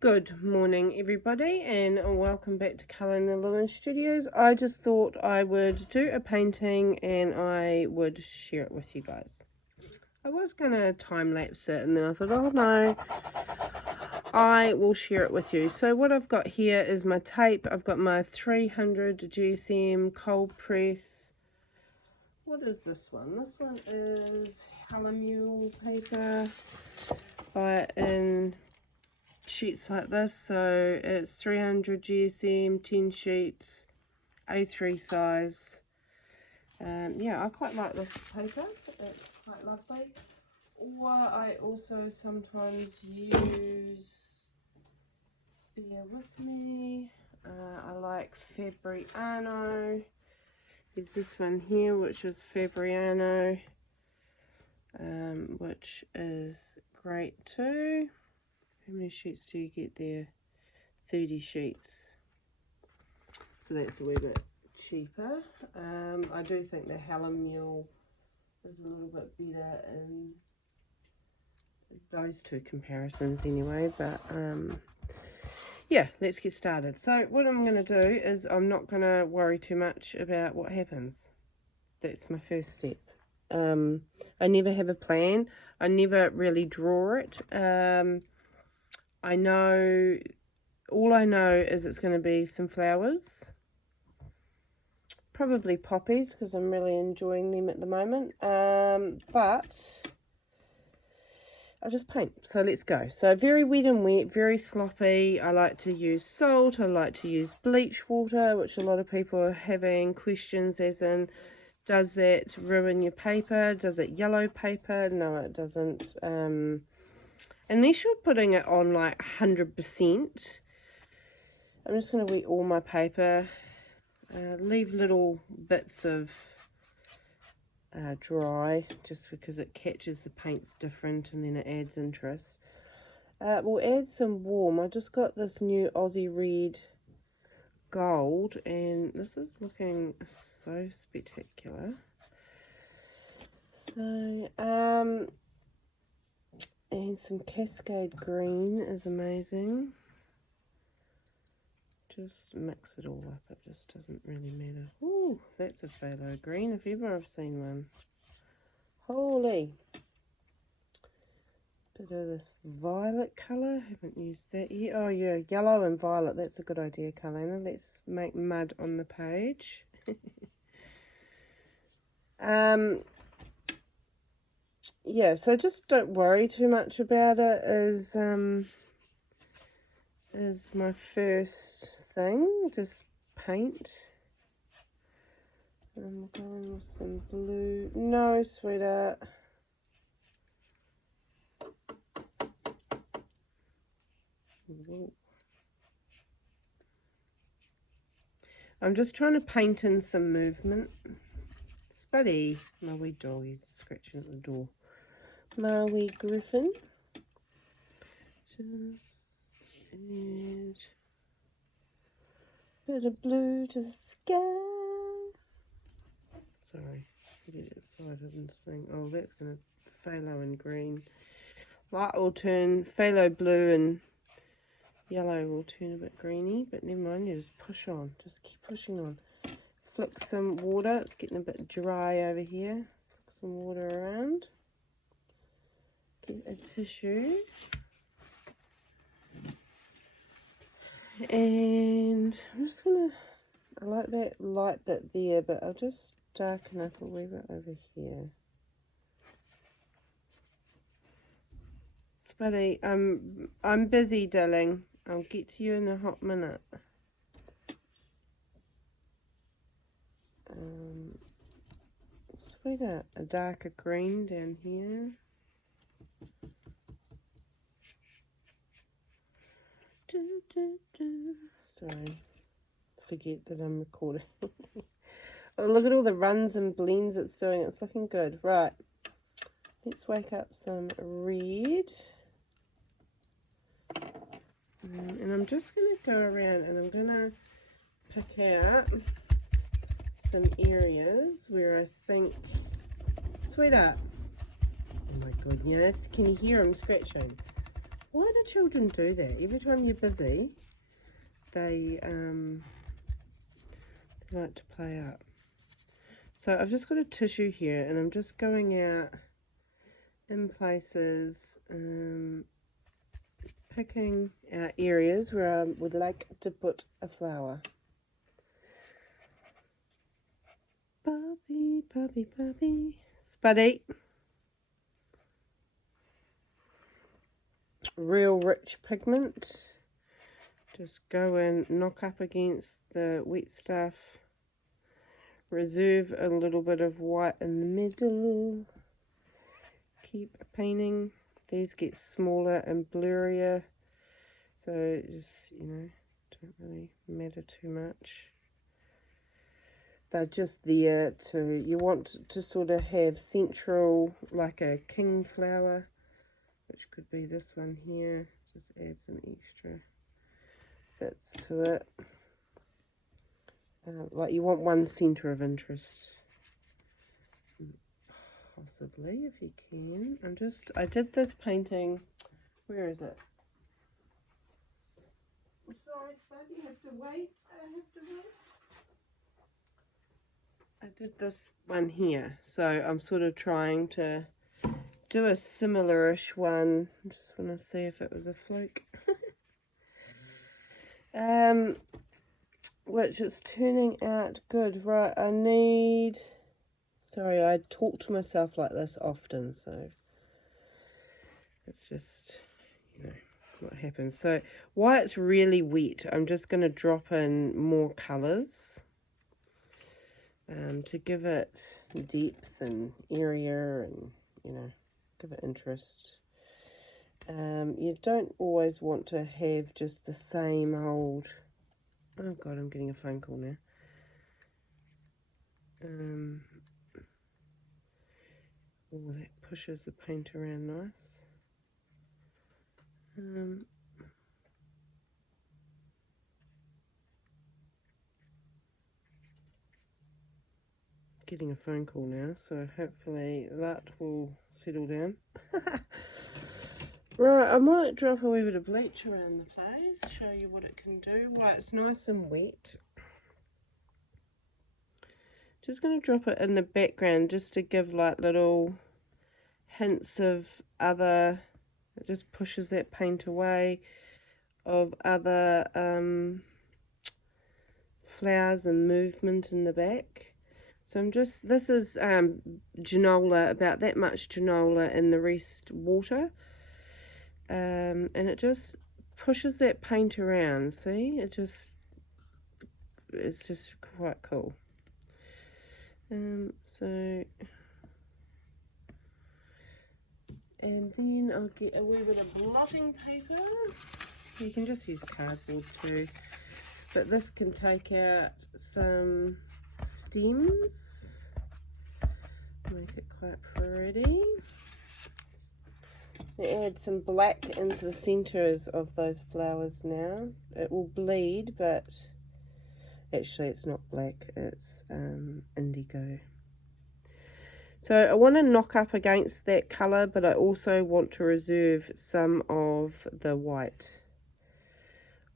Good morning everybody, and welcome back to Colour in the Lumen Studios. I just thought I would do a painting and I would share it with you guys. I was going to time lapse it, and then I thought, oh no, I will share it with you. So what I've got here is my tape. I've got my 300 GSM cold press. What is this one? This one is Hallamule paper in sheets like this. So it's 300 GSM, 10 sheets, A3 size. Yeah, I quite like this paper. It's quite lovely. Or I also sometimes use, bear with me, I like Fabriano. There's this one here which is Fabriano, which is great too. How many sheets do you get there? 30 sheets. So that's a wee bit cheaper. I do think the Hallamule is a little bit better in those two comparisons anyway, but yeah, let's get started. So what I'm going to do is I'm not going to worry too much about what happens. That's my first step. I never have a plan. I never really draw it. I know, all I know is it's going to be some flowers, probably poppies because I'm really enjoying them at the moment, but I'll just paint. So let's go. So very wet and wet, very sloppy. I like to use salt, I like to use bleach water, which a lot of people are having questions as in, does that ruin your paper? Does it yellow paper? No, it doesn't. Unless you're putting it on like 100%. I'm just going to wet all my paper. Leave little bits of dry, just because it catches the paint different and then it adds interest. We'll add some warm. I just got this new Aussie Red Gold, and this is looking so spectacular. So, and some Cascade Green is amazing. Just mix it all up, it just doesn't really matter. Ooh, that's a phthalo green if ever I've seen one. Holy! Bit of this violet colour, haven't used that yet. Oh yeah, yellow and violet, that's a good idea, Carlina. Let's make mud on the page. Yeah, so just don't worry too much about it is my first thing. Just paint. I'm going with some blue. No, sweetheart. I'm just trying to paint in some movement. Spuddy, my wee dog, he's scratching at the door. My wee griffin. Just add a bit of blue to the sky. Sorry, get excited and sing. Oh, that's going to phthalo and green. Light will turn phthalo blue and yellow will turn a bit greeny, but never mind, you just push on. Just keep pushing on. Flick some water. It's getting a bit dry over here. Flick some water around. Get a tissue. And I'm just going to, I like that light bit there, but I'll just darken up a wee bit over here. Spuddy, I'm busy, darling. I'll get to you in a hot minute. Sweetheart, a darker green down here. Sorry, forget that I'm recording. Oh, look at all the runs and blends it's doing. It's looking good. Right, let's wake up some red. And I'm just going to go around and I'm going to pick out some areas where I think, sweetheart, oh my goodness, can you hear him scratching? Why do children do that? Every time you're busy, they like to play up. So I've just got a tissue here, and I'm just going out in places, picking out areas where I would like to put a flower. Poppy, poppy, poppy. Spuddy. Real rich pigment. Just go and knock up against the wet stuff. Reserve a little bit of white in the middle. Keep painting. These get smaller and blurrier, so just, you know, don't really matter too much. They're just there to, you want to sort of have central, like a king flower, which could be this one here. Just add some extra bits to it. Like you want one center of interest. Possibly, if you can. I did this painting, where is it? I'm sorry, Spud, you have to wait. I did this one here, so I'm sort of trying to do a similar-ish one. I just want to see if it was a fluke. Which is turning out good. Right, I need... Sorry, I talk to myself like this often, so it's just, you know, what happens. So while it's really wet, I'm just going to drop in more colours to give it depth and area and, you know, give it interest. You don't always want to have just the same old... Oh God, I'm getting a phone call now. Oh, that pushes the paint around nice. Getting a phone call now, so hopefully that will settle down. Right, I might drop a wee bit of bleach around the place, show you what it can do while it's nice and wet. Just going to drop it in the background just to give like little hints of other, it just pushes that paint away, of other flowers and movement in the back. So I'm just, this is granola, about that much granola and the rest water. And it just pushes that paint around, see? It's just quite cool. So, and then I'll get a wee bit of blotting paper. You can just use cardboard too, but this can take out some stems, make it quite pretty. Add some black into the centers of those flowers now. It will bleed, but actually it's not black, it's indigo. So I want to knock up against that colour, but I also want to reserve some of the white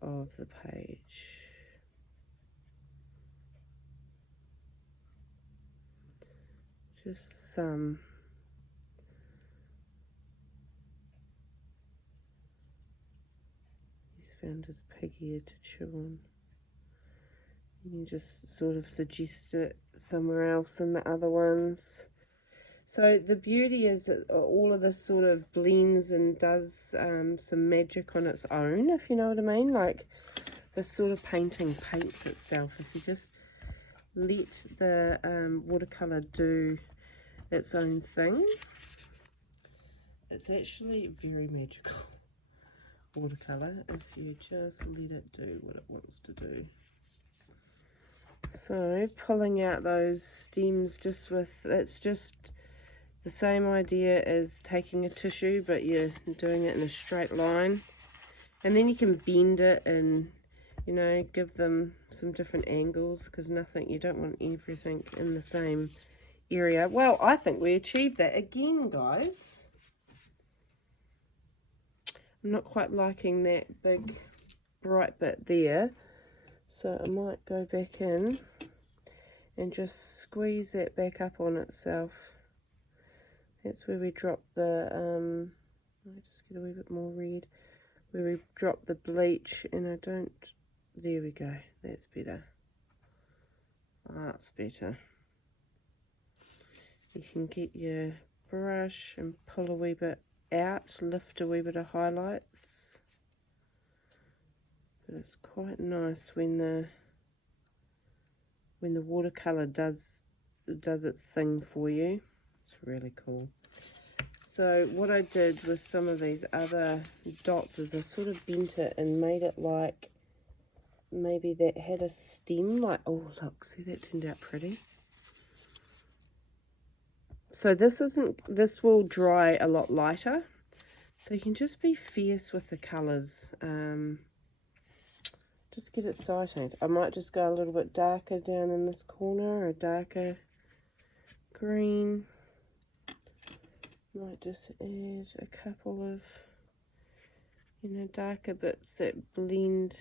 of the page. Just some. He's found his pig here to chew on. You can just sort of suggest it somewhere else in the other ones. So the beauty is that all of this sort of blends and does some magic on its own, if you know what I mean. Like this sort of painting paints itself if you just let the watercolor do its own thing. It's actually very magical, watercolor, if you just let it do what it wants to do. So pulling out those stems just with, it's just the same idea as taking a tissue, but you're doing it in a straight line. And then you can bend it and, you know, give them some different angles, because you don't want everything in the same area. Well, I think we achieved that again, guys. I'm not quite liking that big bright bit there, so I might go back in and just squeeze that back up on itself. That's where we drop the I'll just get a wee bit more red, where we drop the bleach, and I don't, there we go, that's better. That's better. You can get your brush and pull a wee bit out, lift a wee bit of highlights. But it's quite nice when the watercolor does its thing for you. It's really cool. So what I did with some of these other dots is I sort of bent it and made it like maybe that had a stem, like, oh look, see, that turned out pretty. So this will dry a lot lighter, so you can just be fierce with the colours. Just get excited. I might just go a little bit darker down in this corner, a darker green. Might just add a couple of, you know, darker bits that blend.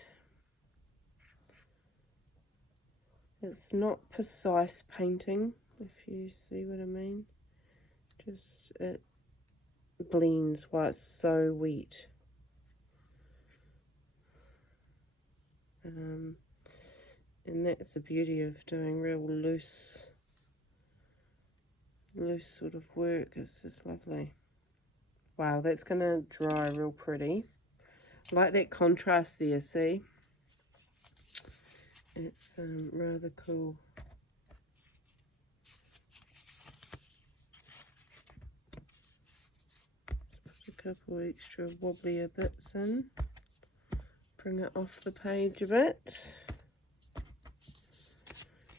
It's not precise painting, if you see what I mean. Just it blends while it's so wet. And that's the beauty of doing real loose sort of work. It's just lovely. Wow, that's gonna dry real pretty. I like that contrast there, see? It's rather cool. Just put a couple extra wobblier bits in. Bring it off the page a bit.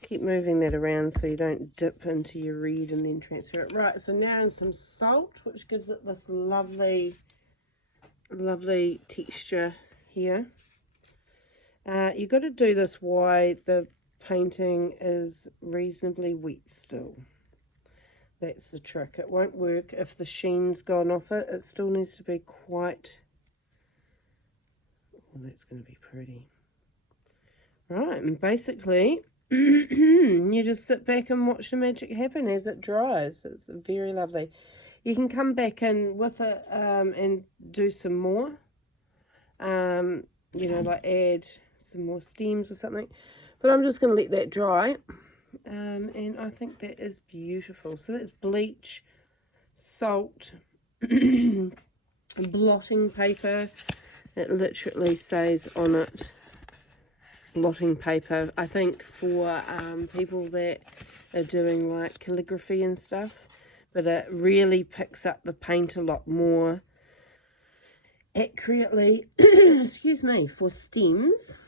Keep moving that around so you don't dip into your red and then transfer it. Right, so now in some salt, which gives it this lovely texture here. You've got to do this while the painting is reasonably wet still. That's the trick. It won't work if the sheen's gone off it. It still needs to be quite... Oh, that's going to be pretty. Right, and basically you just sit back and watch the magic happen as it dries. It's very lovely. You can come back in with it and do some more. You know, like add some more stems or something. But I'm just going to let that dry. And I think that is beautiful. So that's bleach, salt, blotting paper. It literally says on it, blotting paper. I think for people that are doing like calligraphy and stuff, but it really picks up the paint a lot more accurately. Excuse me, for stems.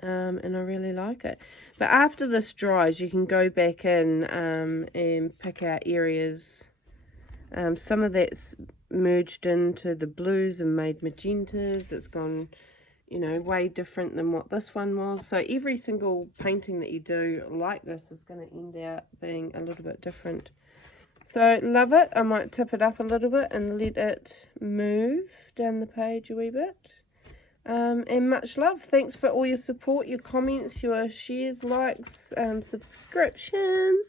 And I really like it. But after this dries, you can go back in and pick out areas. Some of that's merged into the blues and made magentas. It's gone, you know, way different than what this one was. So every single painting that you do like this is going to end out being a little bit different. So love it. I might tip it up a little bit and let it move down the page a wee bit. And much love. Thanks for all your support, your comments, your shares, likes, subscriptions,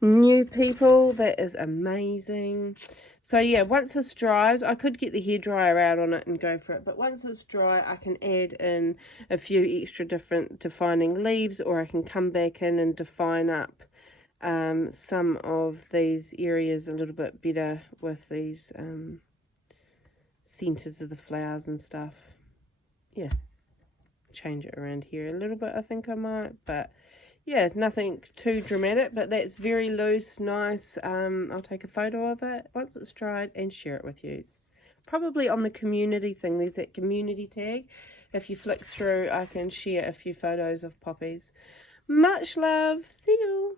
new people. That is amazing. So yeah, once this dries, I could get the hairdryer out on it and go for it, but once it's dry, I can add in a few extra different defining leaves, or I can come back in and define up some of these areas a little bit better with these centers of the flowers and stuff. Yeah, change it around here a little bit, I think I might, but yeah, nothing too dramatic, but that's very loose, nice. I'll take a photo of it once it's dried and share it with you. Probably on the community thing, there's that community tag. If you flick through, I can share a few photos of poppies. Much love, see you.